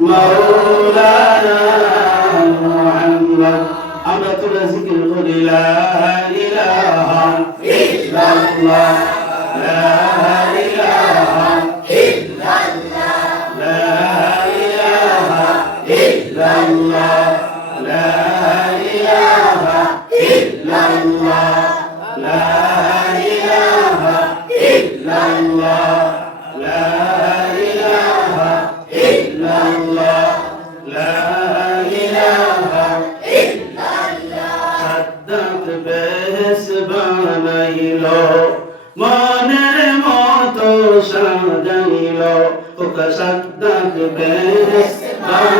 مولانا محمد আমরা তোরা জিকির করি লা ইলাহা ইল্লাল্লাহ লা ইলাহা لا إله إلا الله لا إله إلا الله لا إله সাদ্দাক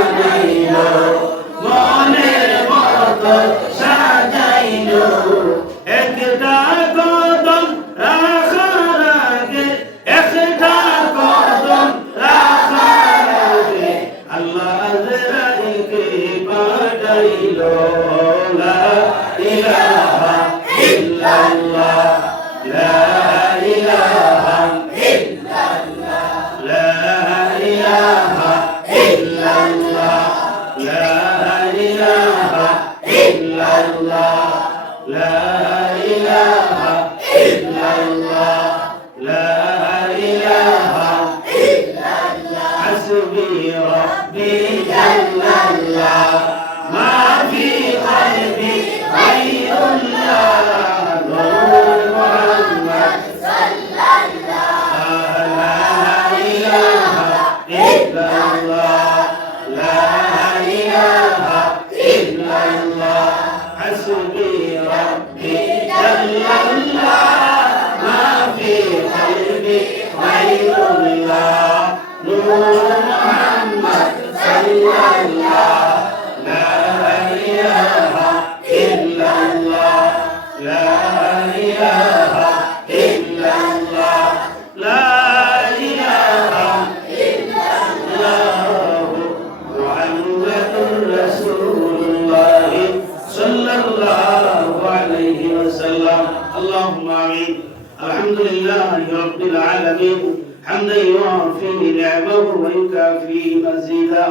اللهم آمين. الحمد لله رب العالمين. حمدا يوافي نعمه ويكافي مزيدا.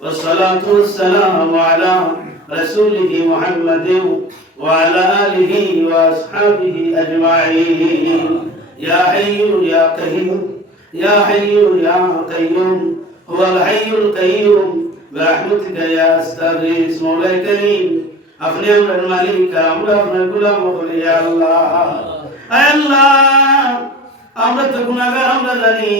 والصلاة والسلام على رسوله محمد وعلى آله وأصحابه أجمعين. يا حي يا قيوم. يا حي يا قيوم. هو الحي القيوم. برحمتك يا أستغيث مولاي كريم আপনি আমার মালিক, আমরা আপনার গোলাম বলি আল্লাহ। আল্লাহ, আমরা তো গুনাহগার, আমরা জানি,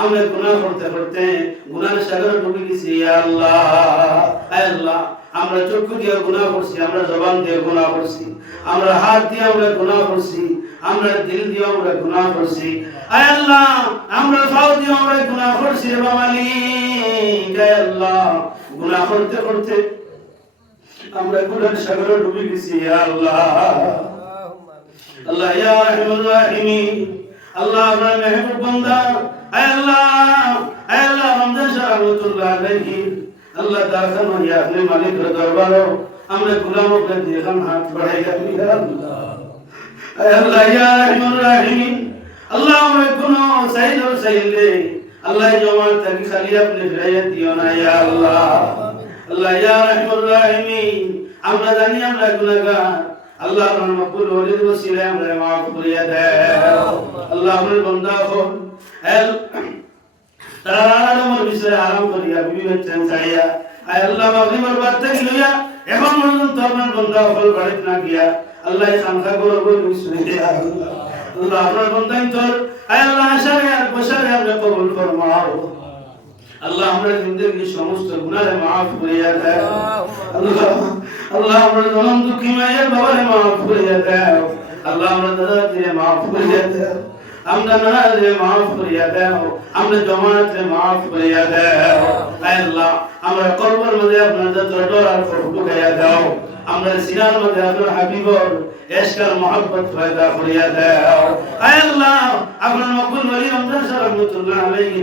আমরা গুনাহ করতে করতে গুনাহের সাগরে ডুবে গেছি আল্লাহ। আল্লাহ, আমরা চক্ষু দিয়ে গুনাহ করছি, আমরা জবান দিয়ে গুনাহ করছি, আমরা হাত দিয়ে আমরা গুনাহ করছি, আমরা দিল দিয়ে আমরা গুনাহ করছি। আল্লাহ, আমরা পাও দিয়ে আমরা গুনাহ করছি আয় আল্লাহ, গুনাহ করতে করতে আমরা গুনার সাগরে ডুবে গেছি আল্লাহ। আল্লাহ, ইয়া রাহিমুর আল্লাহ, আমরা মেহবুব বান্দা আল্লাহ আল্লাহ রমজান শাহ রহমাতুল্লাহ আলাইহি। আল্লাহ দারখান ইয়া আপনি মালিক দরবারও আমরা গুলাম করে দিয়ে হাত বাড়াই ইয়া আল্লাহ। আল্লাহ, ইয়া রাহিমুর রাহিমিন। আল্লাহ, আমরা কোনো সাইল সাইলে আল্লাহ জমান তাকে খালি আপনি ফিরাইয়া দিও না ইয়া আল্লাহ। আল্লাহ ইয়া রাহিমুর রাহিমিন, আমরা জানি আমরা গুনাহগার। আল্লাহ আপনার মকবুল ওলিদ ওসিলে আমরা মাফ করিয়া দাও। আল্লাহ আপনার বান্দা হন। এল তারা আমার বিষয়ে আরাম করিয়া বিবি হচ্ছেন চাইয়া আয় আল্লাহ মাগরিবের বাদ থেকে লইয়া, এখন পর্যন্ত আপনার বান্দা হল বাড়িতে না গিয়া, আল্লাহ খানকা গুলো বই শুনে দিয়া আল্লাহ। আপনার বান্দাই তোর আয় আল্লাহ আশারে আর বসারে আপনি কবুল ফরমাও। আল্লাহ আমরা জিন্দগি সমস্ত গুনাহে মাফ করিয়া দাও আল্লাহ আল্লাহ আমরা জনম দুঃখী মায়ের বাবারে মাফ করিয়া দাও আল্লাহ আমরা দাদাকে মাফ করিয়া দাও আমরা নানাজে মাফ করিয়া দাও আমরা জমাতে মাফ করিয়া দাও আল্লাহ আমরা কবর মধ্যে আপনার যত ডর আর ঢুকাইয়া দাও। আমরা সিনার মধ্যে আপনার হাবিবর এশকার মোহাব্বত পয়দা করিয়া দাও। আল্লাহ আপনার মকবুল ওলি রমজান সাহেব রহমতুল্লাহ আলাইহি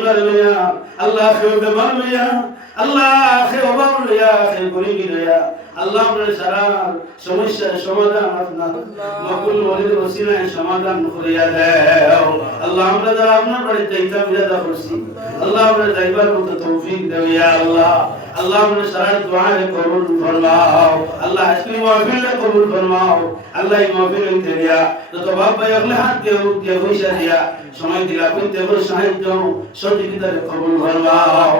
পরিবার লইয়া আল্লাহ খেও বেমার লইয়া আল্লাহ খেও অভাব লইয়া খেও গরিবি লইয়া আল্লাহ আমরা সারা সমস্যার সমাধান আপনার মকুল ওলিদ ওসিলায় সমাধান করিয়া দেও। আল্লাহ আমরা যারা আপনার বাড়িতে ইতাম বিরাদা করছি, আল্লাহ আমরা যাইবার মতো তৌফিক দেও ইয়া আল্লাহ। আল্লাহ আমরা সারা দোয়ারে কবুল ফরমাও। আল্লাহ আজকে মাহফিল কবুল ফরমাও। আল্লাহ এই মাহফিল হইতে দিয়া যত বাপ ভাই আগলে হাত দিয়ে দিয়ে পয়সা দিয়া সময় দিলা কইতে বড় সাহায্য সহযোগিতারে কবুল ফরমাও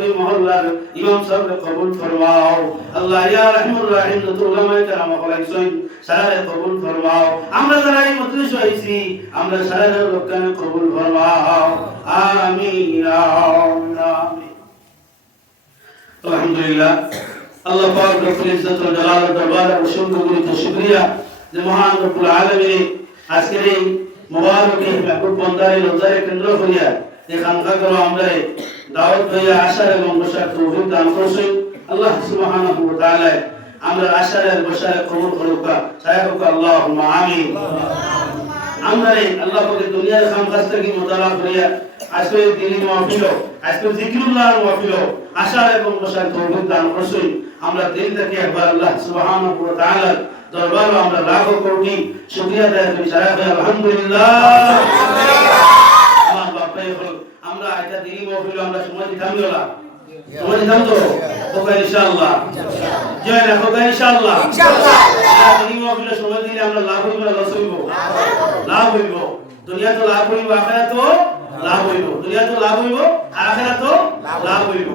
ওই মহল্লার ইমাম সাহেবরে কবুল ফরমাও, আল্লাহ ইয়া রহমুর রহিম যত উলামায়ে কেরাম কলেকশন সারা কবুল ফরমাও। আমরা যারা এই মজলিস হইছি আমরা সারা লোককে কবুল ফরমাও। আমিন আলহামদুলিল্লাহ, আল্লাহ পাক রব্বুল ইজ্জত ওয়াল জালাল দরবার অসংখ্য গুণিত শুকরিয়া যে মহান রব্বুল আলামিন আজকের এই মোবারক এই মাহবুব বন্দারে রোজারে কেন্দ্র করিয়া এই খানকা আমরা দাওয়াত হইয়া আশার এবং বসার তৌফিক দান করছেন আল্লাহ সুবহানাহু ওয়া তাআলা আমরা আশার এবং বসার কবুল করুকা সাহেবক আল্লাহুম্মা আমিন। আমরা আল্লাহ পাকের দুনিয়ার কাম কাজ থেকে মোতালা করিয়া আজকে দিনী মাহফিল আজকে জিকিরুল্লাহ মাহফিল আশার এবং বসার তৌফিক দান করছেন আমরা দিল থেকে একবার আল্লাহ সুবহানাহু ওয়া তাআলা দরবার আমরা লাখ কোটি শুকরিয়া আদায় করি। আলহামদুলিল্লাহ। আমরা এটা দিনী মাহফিল আমরা সময় দিতাম না সময় দিতাম তো? ওকে ইনশাআল্লাহ। জয় রাখো ইনশাআল্লাহ। ইনশাআল্লাহ। দিনী মাহফিল সময় দিলে আমরা লাভ হইব না লস হইব? লাভ হইব। দুনিয়া তো লাভ হইব আখিরাত তো লাভ হইব। দুনিয়া তো লাভ হইব আর আখিরাত তো লাভ হইব।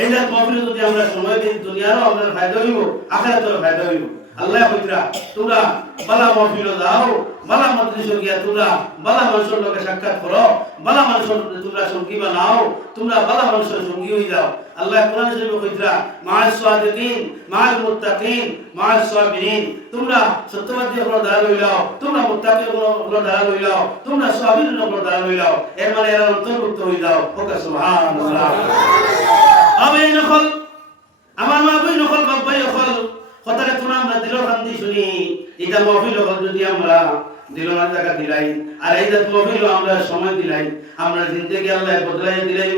এই যে মাহফিলে যদি আমরা সময় দিই দুনিয়ারও আমরা ফায়দা হইব আখিরাতেরও ফায়দা হইব। আল্লাহ কইরা তোমরা বালা মাহফিল দাও বালা মজলিস গিয়া তোমরা বালা মানুষের লোকে সাক্ষাৎ করো বালা মানুষের তোমরা সঙ্গী বানাও তোমরা বালা মানুষের সঙ্গী হয়ে যাও। আল্লাহ কোরআন শরীফে কইরা মা'আস সাদিকিন মা'আল মুত্তাকিন মা'আস সাবিরিন তোমরা সত্যবাদী হলো দ্বারা লইলাও তোমরা মুত্তাকি হলো দ্বারা লইলাও তোমরা সাবির হলো দ্বারা লইলাও এর মানে এরা অন্তর্ভুক্ত হয়ে যাও। ওকে সুবহানাল্লাহ। আবে নকল। আমার মা বই নকল বাবাই নকল। কথাটা তোমরা আমরা দিল কান্দি শুনি। এটা মহফিল যদি আমরা দিল না টাকা দিলাই। আর এই যে আমরা সময় দিলাই। আমরা আল্লাহ বদলাই দিলাই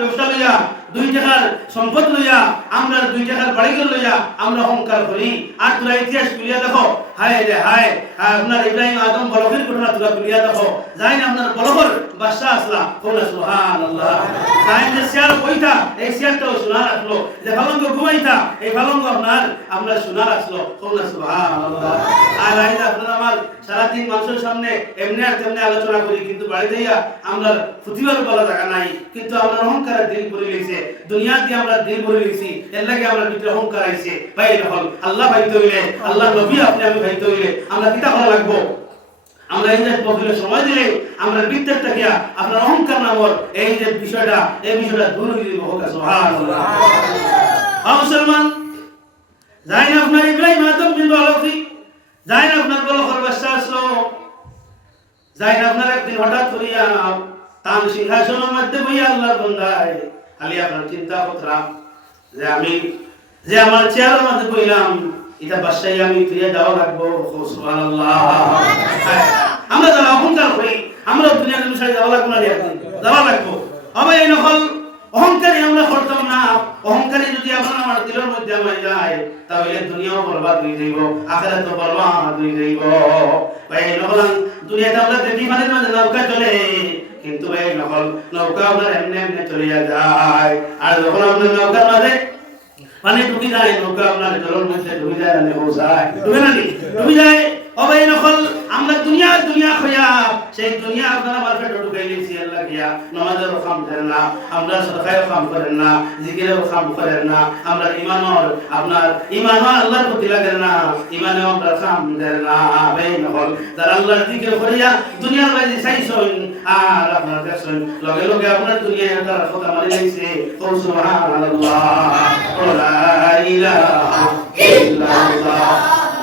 ব্যবসা লইয়া, দুই টাকার সম্পদ লইয়া, আমরা দুই টাকার বাড়ি ঘর লইয়া, আমরা অহংকার করি। আর তোরা ইতিহাস খুলিয়া দেখো। হায় রে, হায়। আপনার ইব্রাহিম আদম বলকের ঘটনা তোরা খুলিয়া দেখো। যাই না আপনার বলকর আসলা যাই যে শেয়ার কইতা এই শেয়ারটাও শোনা রাখল। যে ঘুমাইতা, এই আপনার আমরা শোনা রাখল সুবহানাল্লাহ। আর আমার সারাদিন মানুষের সামনে এমনি আর তেমনি আলোচনা করি, কিন্তু বাড়িতে ইয়া আমরা প্রতিবার বলা নাই। কিন্তু আমরা অহংকারের দিল করে লইছে দুনিয়া দিয়ে আমরা দিল করে লইছি এর লাগে আমরা ভিতরে অহংকার আইছে। ভাই হল আল্লাহ ভাইতে হইলে, আল্লাহ নবী আপনি আমি ভাইতে হইলে, আমরা কিতা করা লাগবো? আমরা এই যে মহিলা সময় দিলে আমরা বিদ্যুৎ থাকিয়া আপনার অহংকার নামর এই যে বিষয়টা এই বিষয়টা দূর হয়ে দিব হোক মুসলমান যাই না আপনার ইব্রাহিম আদম বিন যাই না আপনার বলো আসলো যাই না আপনার একদিন হঠাৎ করিয়া তাম সিংহাসনের মধ্যে বইয়া আল্লাহর বন্দায় খালি আপনার চিন্তা করতাম যে আমি যে আমার চেয়ারের মধ্যে বইলাম এটা বাসায় আমি ফিরে যাওয়া লাগবো। আমরা যারা অহংকার করি আমরা দুনিয়ার অনুসারে যাওয়া লাগবো না যাওয়া লাগবো। হবে এই নকল। অহংকারী আমরা করতাম না। অহংকারী যদি এখন আমার দিলের মধ্যে আমার যায়, তাহলে দুনিয়াও বরবাদ হয়ে যাইব আখেরাত তো বরবাদ হয়ে যাইব। ভাই নকল দুনিয়াতে আমরা দেখি মানে মাঝে নৌকা চলে। কিন্তু ভাই নকল নৌকা আপনার এমনি এমনি চলিয়া যায়। আর যখন আপনার নৌকার মাঝে পানি ডুবি যায় নৌকা আপনার জলের মধ্যে ডুবি যায় না পৌঁছায় ডুবে না ডুবি যায় অবাই নকল আমরা দুনিয়া দুনিয়া খয়া সেই দুনিয়া আপনারা মার্কেট ঢুকাই লিছি আল্লাহ গিয়া। নামাজের কাম করেন না, আমরা সরকারের কাম করেন না, জিকিরের কাম করেন না, আমরা ইমানর আপনার ইমান আল্লাহর প্রতি লাগেন না ইমানে আমরা কাম দেন না ভাই নকল। তার আল্লাহর জিকির করিয়া দুনিয়ার বাইরে চাইছন, আর আপনার দেখছেন, লগে লগে আপনার দুনিয়ায় তার কথা মানে লাগছে ও সুবহানাল্লাহ ইলাহা ইল্লাল্লাহ।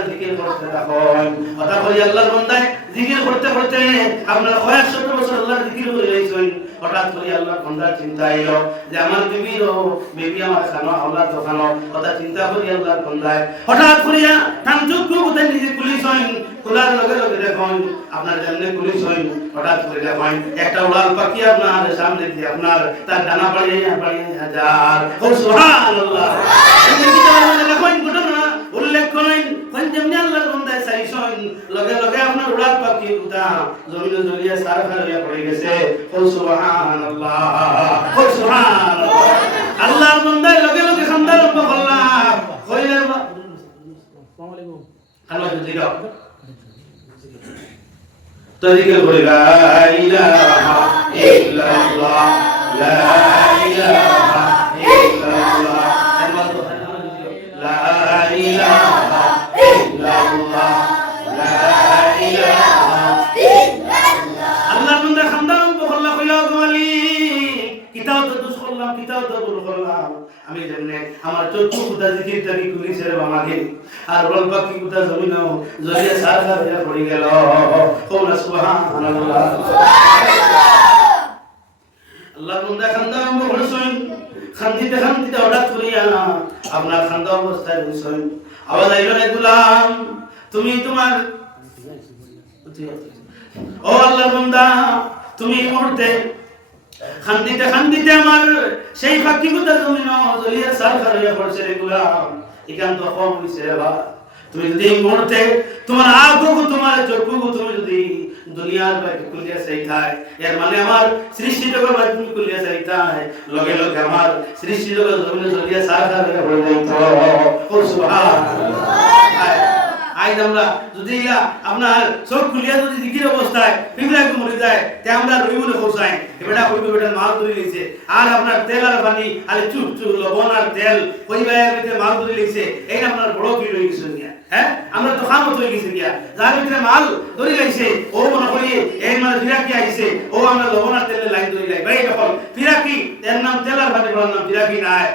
জিকির করতে রাখেন কথা কই আল্লাহর হঠাৎ করে আল্লাহর বান্দার চিন্তা এলো যে, আমার বেবি আমার খানো আল্লাহ তো খানো। চিন্তা করি আল্লাহর বান্দায়। হঠাৎ করিয়া টান নিজে পুলিশ হইন খোলার লগে লগে দেখুন আপনার জন্য পুলিশ হইন হঠাৎ করে দেখুন একটা উড়াল পাখি আপনার সামনে দিয়ে আপনার তার ডানা পাড়িয়ে পাড়িয়ে হাজার ও সুবহানাল্লাহ। দেখুন ঘটনা উল্লেখ করেন কোন যেমনি আল্লাহর বান্দায় লগে লগে আপনার উড়াল পাখি জমিনে জলিয়ে সার পড়ে গেছে। ও সুবহানাল্লাহ। ও আল্লাহর বান্দায় লগে লগে খান্দা রব্ব করলাম আল্লাহ যদি দাও তরিকে বলি, লা ইলাহা ইল্লাল্লাহ, লা ইলাহা ইল্লাল্লাহ, লা ইলাহা ইল্লাল্লাহ, লা ইলাহা আল্লাহ বন্দা খান্দাম বখল্লা কইলা গোয়ালি কিতাব তো আমি জানি আমার চোখ কুতা জিকির তাকি কুলিছে রে আর বল বাকি কুতা জমিন জলিয়া সার সার হয়ে পড়ে গেল। কোনা সুবহানাল্লাহ। আল্লাহ বন্দা খান্দাম বখল সইন খান্দিতে খান্দিতে হঠাৎ করিয়া আপনার খান্দা অবস্থায় আইলো রে গুলাম, তুমি তোমার ও আল্লাহ বান্দা, তুমি এই খান্দিতে খান্দিতে আমার সেই ফাঁকি কথা জমিন জলিয়া সার খারিয়া পড়ছে রেগুলা এখান তো কম বা তুমি যদি এই মুহূর্তে তোমার আগুকু তোমার চোখকু তুমি যদি দুনিয়ার বাইরে কুলিয়া চাইতাই, এর মানে আমার সৃষ্টি জগৎ বাইরে তুমি কুলিয়া চাইতাই, লগে লগে আমার সৃষ্টি জগৎ জমিনে জলিয়া সার খারিয়া পড়ে যাইতো। ও সুবহানাল্লাহ। আজ আমরা যদি আপনার চোখ খুলিয়া যদি জিকির অবস্থায় পিঁপড়া মরে যায়, তে আমরা রই মনে খোসাই বেটা কইবে বেটা মাল ধরে লিছে। আর আপনার তেল আর পানি, আর চুপ চুপ, লবণ আর তেল কইবে এর মাল ধরে লিছে। এই আপনার বড় কি রই গেছে হ্যাঁ? আমরা তো খামত হয়ে গেছে নিয়া যার ভিতরে মাল ধরে লাইছে, ও মনে করি এই মানে ফিরাকি আইছে, ও আমরা লবণ আর তেলের লাইন ধরে লাই। ভাই ফিরাকি, এর নাম তেল আর পানি নাম ফিরাকি নাই।